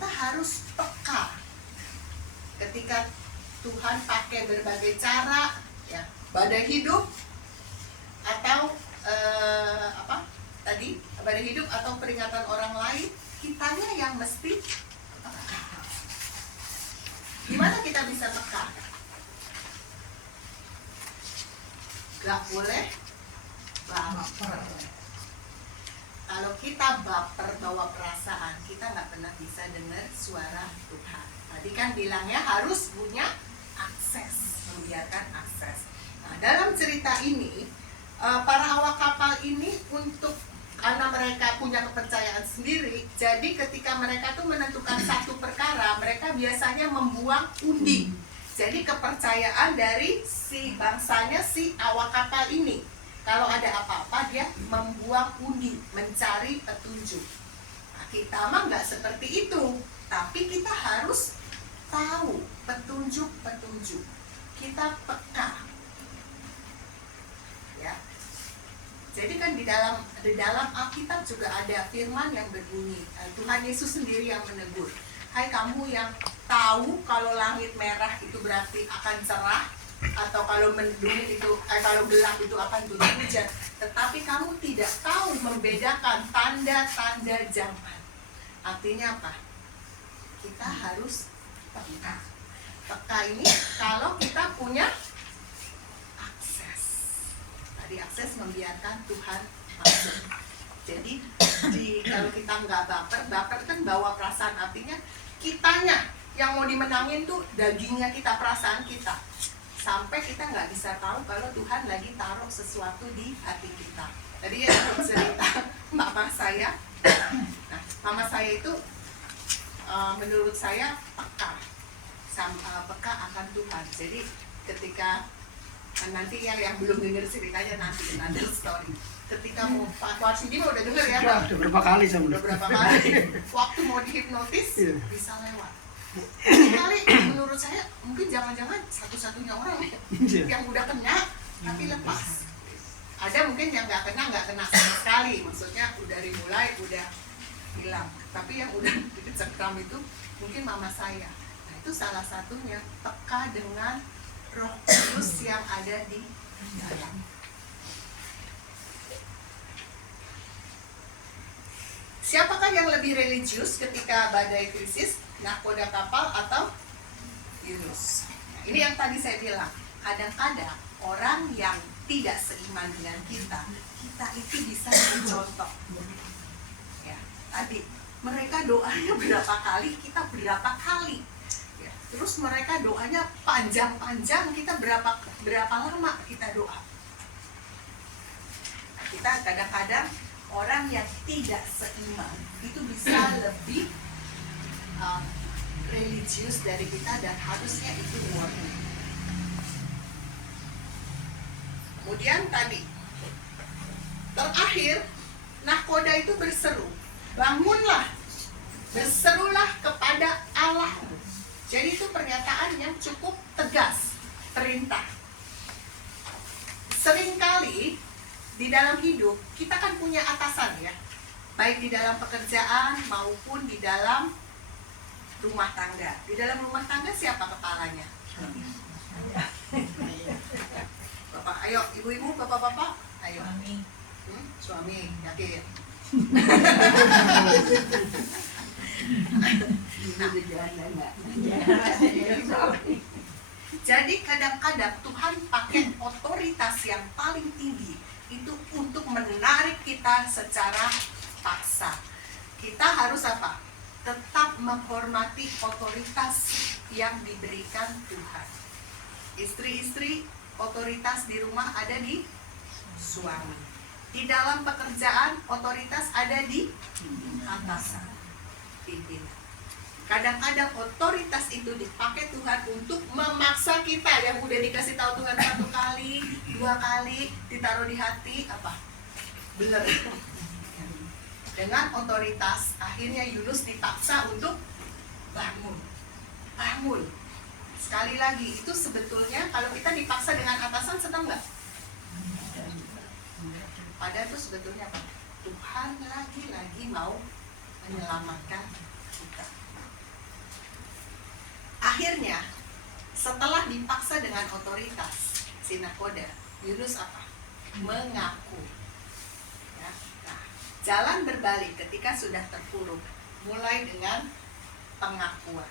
kita harus peka ketika Tuhan pakai berbagai cara, ya, badai hidup atau badai hidup atau peringatan orang lain, kitanya yang mesti peka. Gimana kita bisa peka? Gak boleh baper. Kalau kita baper bawa perasaan, kita nggak pernah bisa dengar suara Tuhan. Tadi kan bilangnya harus punya akses, membiarkan akses. Nah, dalam cerita ini, para awak kapal ini karena mereka punya kepercayaan sendiri, jadi ketika mereka tuh menentukan satu perkara, mereka biasanya membuang undi. Jadi kepercayaan dari si bangsanya, si awak kapal ini, kalau ada apa-apa dia membuang undi, mencari petunjuk. Nah, kita mah nggak seperti itu, tapi kita harus tahu petunjuk-petunjuk. Kita peka, ya. Jadi kan di dalam Alkitab juga ada firman yang berbunyi, Tuhan Yesus sendiri yang menegur, hai kamu yang tahu kalau langit merah itu berarti akan cerah, atau kalau mendung itu, kalau gelap itu akan turun hujan, tetapi kamu tidak tahu membedakan tanda-tanda zaman. Artinya apa? Kita harus peka. Peka ini kalau kita punya akses. Tadi akses membiarkan Tuhan masuk. Jadi kalau kita nggak baper kan bawa perasaan, artinya kitanya yang mau dimenangin tuh dagingnya kita, perasaan kita. Sampai kita nggak bisa tahu kalau Tuhan lagi taruh sesuatu di hati kita. Tadi ya cerita mama saya. Nah, mama saya itu menurut saya peka akan Tuhan. Jadi ketika nanti yang belum dengar ceritanya nanti another story. Ketika mau Pak Warsidi udah denger ya? Udah berapa kali saya udah berapa kali. Waktu mau dihipnotis bisa lewat. Kali menurut saya mungkin jangan-jangan satu-satunya orang yang udah kena tapi lepas. Ada mungkin yang nggak kena sama sekali, maksudnya udah dimulai udah hilang. Tapi yang udah dicekram itu mungkin mama saya. Nah, itu salah satunya peka dengan Roh Kudus yang ada di dalam. Siapakah yang lebih religius ketika badai krisis? Nahkoda kapal atau Yunus? Nah, ini yang tadi saya bilang, kadang-kadang orang yang tidak seiman dengan kita itu bisa mencontoh. Ya, tadi mereka doanya berapa kali, kita berapa kali. Ya, terus mereka doanya panjang-panjang, kita berapa lama kita doa. Nah, kita kadang-kadang orang yang tidak seiman itu bisa lebih religius dari kita, dan harusnya itu warning. Kemudian tadi terakhir, nahkoda itu berseru, bangunlah, berserulah kepada Allah. Jadi itu pernyataan yang cukup tegas, perintah. Seringkali di dalam hidup kita kan punya atasan, ya, baik di dalam pekerjaan maupun di dalam rumah tangga. Di dalam rumah tangga siapa kepalanya? Bapak, ayo, ibu-ibu, bapak-bapak, ayo. Suami, yakin. Jadi kadang-kadang Tuhan pakai otoritas yang paling tinggi itu untuk menarik kita secara paksa. Kita harus apa? Tetap menghormati otoritas yang diberikan Tuhan. Istri-istri, otoritas di rumah ada di suami. Di dalam pekerjaan, otoritas ada di atasan, pimpinan. Kadang-kadang otoritas itu dipakai Tuhan untuk memaksa kita yang udah dikasih tahu Tuhan 1 kali, 2 kali, ditaruh di hati, apa? Bener. Dengan otoritas, akhirnya Yunus dipaksa untuk bangun. Sekali lagi, itu sebetulnya kalau kita dipaksa dengan atasan, senang nggak? Padahal itu sebetulnya apa? Tuhan lagi-lagi mau menyelamatkan kita. Akhirnya setelah dipaksa dengan otoritas si nakoda, Yunus apa? Mengaku. Ya. Nah, jalan berbalik ketika sudah terpuruk mulai dengan pengakuan.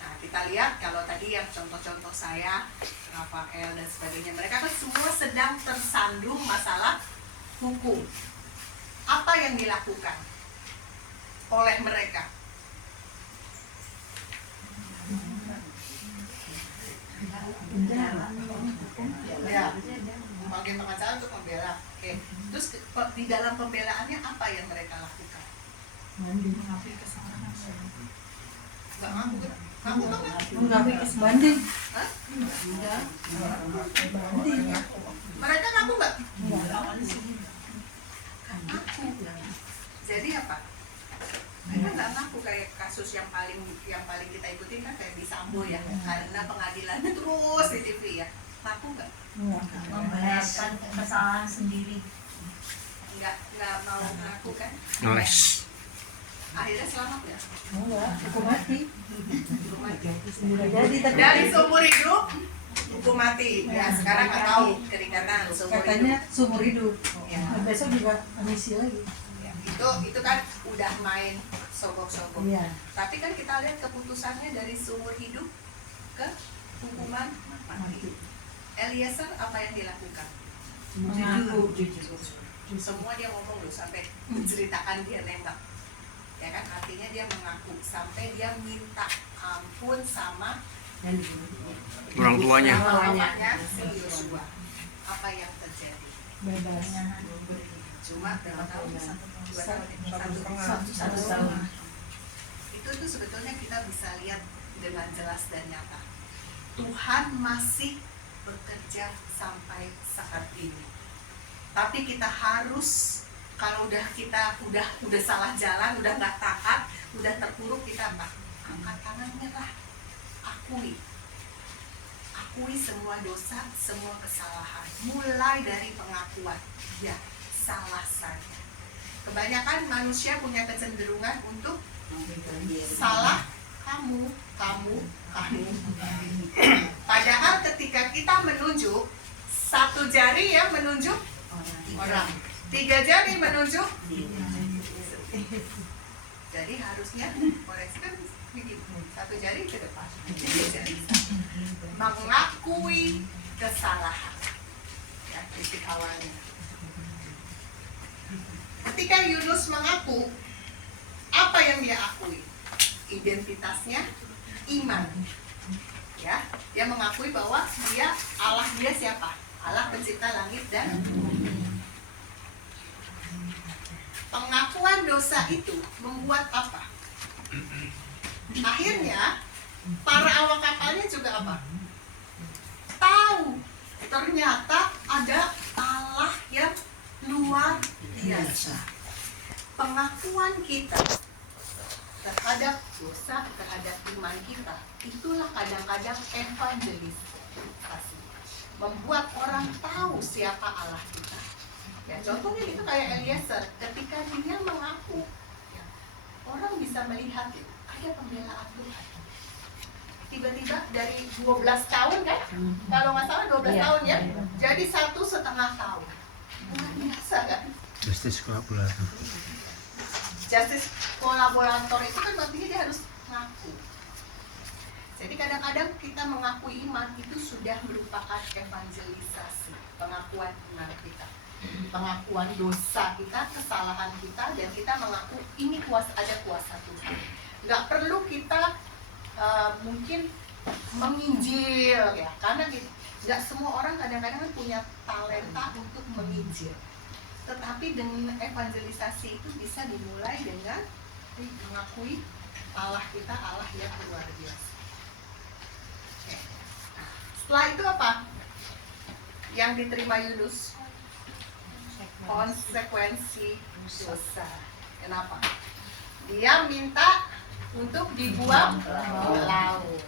Nah, kita lihat kalau tadi yang contoh-contoh saya, Rafael dan sebagainya, mereka kan semua sedang tersandung masalah hukum. Apa yang dilakukan oleh mereka? Ya, memanggil pengacara untuk membela. Oke. Terus di dalam pembelaannya apa yang mereka lakukan? Mengakui kesalahan. Nggak ngaku kan? Ngaku kan? Mengakui banding. Hah? Enggak. Banding. Mereka ngaku nggak? Enggak. Ngaku. Jadi apa? Mereka nggak ngaku. Kayak kasus yang paling kita ikutin kan kayak di Sambo ya, karena pengadilannya terus di TV ya. Ngaku nggak? Membenarkan kesalahan sendiri. Nggak mau ngaku kan? Ngeles. Akhirnya selamat ya? Enggak, hukum mati. Hukum mati. Jadi tapi Dari seumur hidup hukum mati. Ya sekarang nggak tahu keringatan seumur katanya hidup. seumur hidup. Ya. Nah, besok juga amnesti lagi. Ya, itu kan udah main sogok-sogok. Iya. Tapi kan kita lihat keputusannya dari seumur hidup ke hukuman mati. Eliezer apa yang dilakukan? Mengaku. Semua dia ngomong loh sampai menceritakan dia nembak. Ya kan, artinya dia mengaku sampai dia minta ampun sama Orang tuanya. bapaknya si Yosua. Apa yang terjadi? Bebas. Cuma berapa tahun? 2 tahun. Satu tahun. Itu sebetulnya kita bisa lihat dengan jelas dan nyata. Tuhan masih bekerja sampai saat ini. Tapi kita harus, kalau kita udah salah jalan, udah nggak taat, udah terpuruk, kita apa? Angkat tangan, nyerah. Akui semua dosa, semua kesalahan. Mulai dari pengakuan. Ya, salah saya. Kebanyakan manusia punya kecenderungan untuk salah kamu. Padahal ketika kita menunjuk, 1 jari ya menunjuk orang, 3 jari menunjuk. Jadi harusnya koreksi kan begitu, 1 jari ke depan, 3 jari mengakui kesalahan. Ya, titik awalnya. Ketika Yunus mengaku, apa yang dia akui? Identitasnya iman. Ya, dia mengakui bahwa Allah dia siapa? Allah pencipta langit dan bumi. Pengakuan dosa itu membuat apa? Akhirnya para awak kapalnya juga apa? Tahu ternyata ada Allah yang luar biasa. Pengakuan kita terhadap dosa, terhadap iman kita, itulah kadang-kadang evangelisasi, membuat orang tahu siapa Allah kita. Ya, contohnya itu kayak Eliezer, ketika dia mengaku, ya, orang bisa melihat ya, ada pembelaan Tuhan. Tiba-tiba dari 12 tahun kan, kalau nggak salah 12 tahun ya, jadi 1,5 tahun. Luar biasa kan? Justice kolaborator. Justice kolaborator itu kan artinya dia harus ngaku. Jadi kadang-kadang kita mengakui iman itu sudah merupakan evangelisasi, pengakuan iman kita, pengakuan dosa kita, kesalahan kita, dan kita mengaku ini ada kuasa Tuhan. Nggak perlu kita mungkin menginjil ya, karena nggak semua orang kadang-kadang kan punya talenta untuk menginjil. Tetapi dengan evangelisasi itu bisa dimulai dengan mengakui Allah kita, Allah yang luar biasa. Oke. Nah, setelah itu apa yang diterima Yunus? Konsekuensi dosa. Kenapa? Dia minta untuk dibuang ke laut.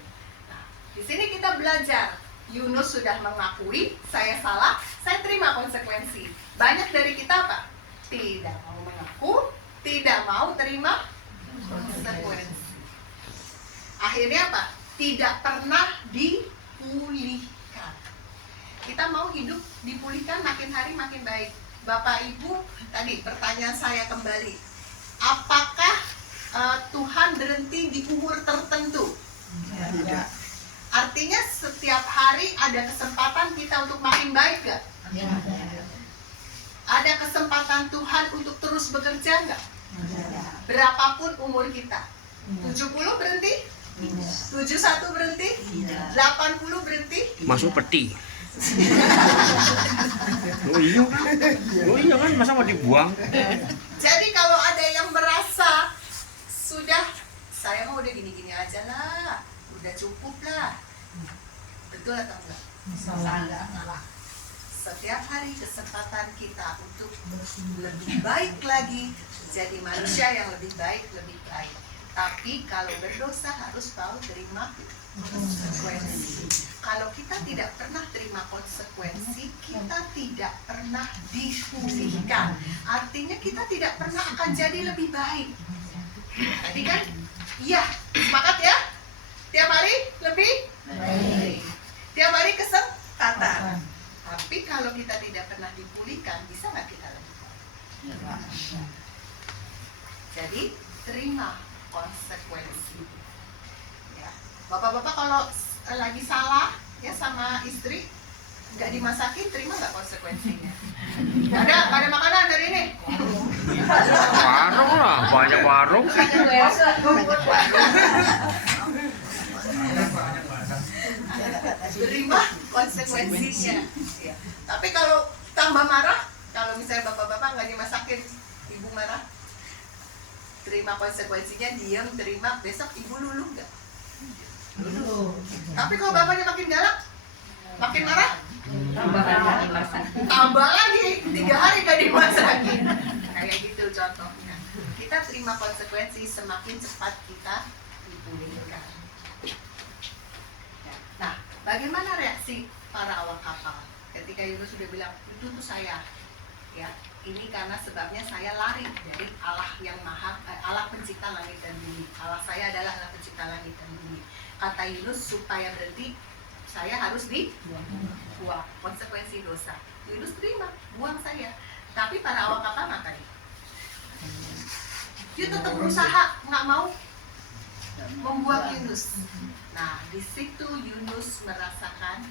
Nah, di sini kita belajar. Yunus sudah mengakui, saya salah, saya terima konsekuensi. Banyak dari kita apa? Tidak mau mengaku, tidak mau terima konsekuensi. Akhirnya apa? Tidak pernah dipulihkan. Kita mau hidup dipulihkan, makin hari makin baik. Bapak Ibu, tadi pertanyaan saya kembali, apakah Tuhan berhenti di umur tertentu? Tidak. Artinya setiap hari ada kesempatan kita untuk makin baik gak? Ada kesempatan Tuhan untuk terus bekerja nggak? Berapapun umur kita. 70 berhenti? 71 berhenti? 80 berhenti? Masuk peti. Oh iya kan, masa mau dibuang? Jadi kalau ada yang merasa sudah, saya mau udah gini-gini aja lah, udah cukup lah, betul atau enggak? Salah. Setiap hari kesempatan kita untuk lebih baik lagi, jadi manusia yang lebih baik. Tapi kalau berdosa harus tahu terima konsekuensi. Kalau kita tidak pernah terima konsekuensi, kita tidak pernah dipulihkan. Artinya kita tidak pernah akan jadi lebih baik. Tadi kan, iya, semangat ya. Tiap hari lebih baik. Tiap hari kesempatan. Tapi kalau kita tidak pernah dipulihkan, bisa nggak kita lebih baik? Jadi terima konsekuensi. Ya. Bapak-bapak kalau lagi salah ya sama istri, nggak dimasakin, terima nggak konsekuensinya? Nggak ada makanan hari ini. Warung lah, banyak warung. Terima konsekuensinya. Ya. Tapi kalau tambah marah, kalau misalnya bapak-bapak nggak dimasakin, ibu marah, terima konsekuensinya, diam, terima, besok ibu luluh nggak? Luluh. Tapi kalau bapaknya makin galak, makin marah, tambah lagi 3 hari nggak dimasakin. Kayak gitu contohnya. Kita terima konsekuensi, semakin cepat kita dipulihkan. Nah, bagaimana reaksi para awak kapal ketika Yunus sudah bilang, itu tuh saya, ya, ini karena sebabnya saya lari dari Allah yang maha, Allah pencipta langit dan bumi. Allah saya adalah Allah pencipta langit dan bumi. Kata Yunus, supaya berhenti, saya harus dibuang, konsekuensi dosa. Yunus terima, buang saya. Tapi para awak kapal ngapain? Dia tetap berusaha, nggak mau membuang Yunus. Nah, di situ Yunus merasakan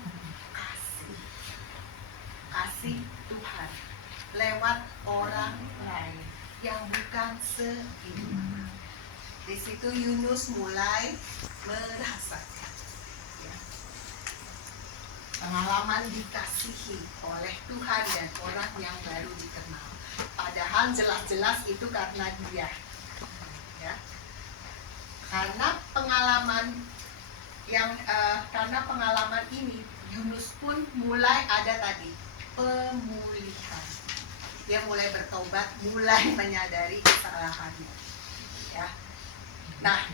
kasih Tuhan lewat orang lain yang bukan seiman. Di situ Yunus mulai merasakan, ya, pengalaman dikasihi oleh Tuhan dan orang yang baru dikenal. Padahal jelas-jelas itu karena dia, ya. Karena pengalaman ini Yunus pun mulai ada tadi pemulihan. Dia mulai bertobat, mulai menyadari kesalahannya. Ya. Nah,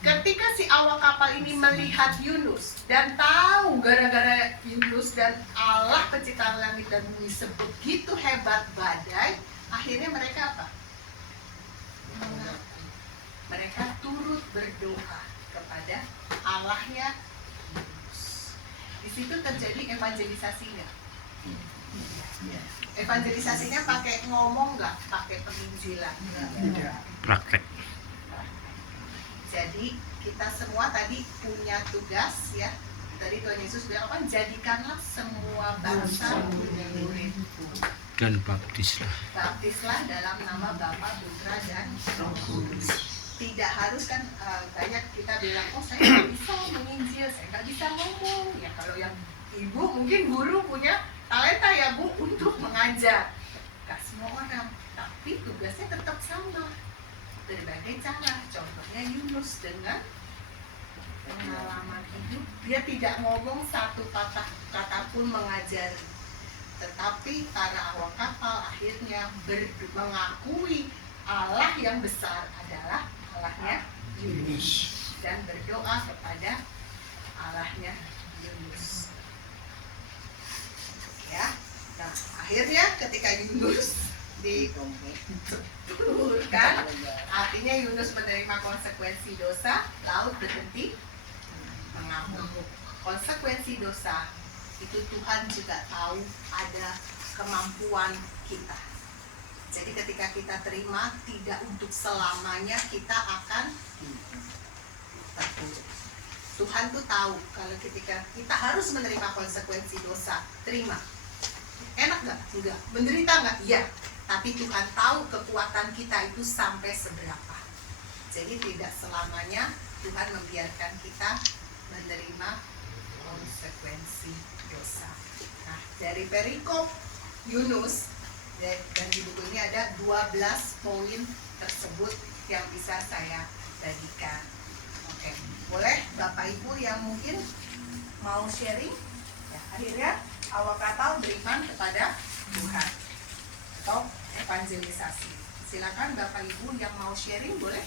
ketika si awak kapal ini melihat Yunus dan tahu gara-gara Yunus dan Allah pencipta langit dan bumi sebegitu hebat badai, akhirnya mereka apa? Mereka turut berdoa kepada Allahnya Yunus. Di situ terjadi evangelisasi nggak? Evangelisasinya pakai ngomong nggak? Pakai penginjilan? Praktek. Jadi kita semua tadi punya tugas, ya. Tadi Tuhan Yesus bilang apa? Jadikanlah semua bangsa murid-muridku. Dan baptislah. Baptislah dalam nama Bapa, Putra, dan Roh Kudus. Tidak harus kan, banyak kita bilang, oh saya nggak bisa menginjil, saya nggak bisa ngomong. Ya kalau yang ibu mungkin guru punya talenta ya Bu untuk mengajar. Gak semua orang, tapi tugasnya tetap sama. Berbagai cara, contohnya Yunus dengan pengalaman hidup, dia tidak ngomong satu kata pun mengajar, tetapi para awak kapal akhirnya mengakui Allah yang besar adalah Allahnya Yunus dan berdoa kepada Allahnya Yunus. Ya, nah akhirnya ketika Yunus diturunkan, artinya Yunus menerima konsekuensi dosa, laut berhenti mengamuk. Konsekuensi dosa itu Tuhan juga tahu ada kemampuan kita. Jadi ketika kita terima, tidak untuk selamanya kita akan terpuruk. Tuhan tuh tahu kalau ketika kita harus menerima konsekuensi dosa, terima. Enak nggak? Enggak. Menderita nggak? Iya. Tapi Tuhan tahu kekuatan kita itu sampai seberapa. Jadi tidak selamanya Tuhan membiarkan kita menerima konsekuensi dosa. Nah, dari perikop Yunus dan di buku ini ada 12 poin tersebut yang bisa saya bagikan. Oke, boleh Bapak Ibu yang mungkin mau sharing? Ya, akhirnya awal kata beriman kepada Tuhan atau evangelisasi. Silakan Bapak Ibu yang mau sharing boleh.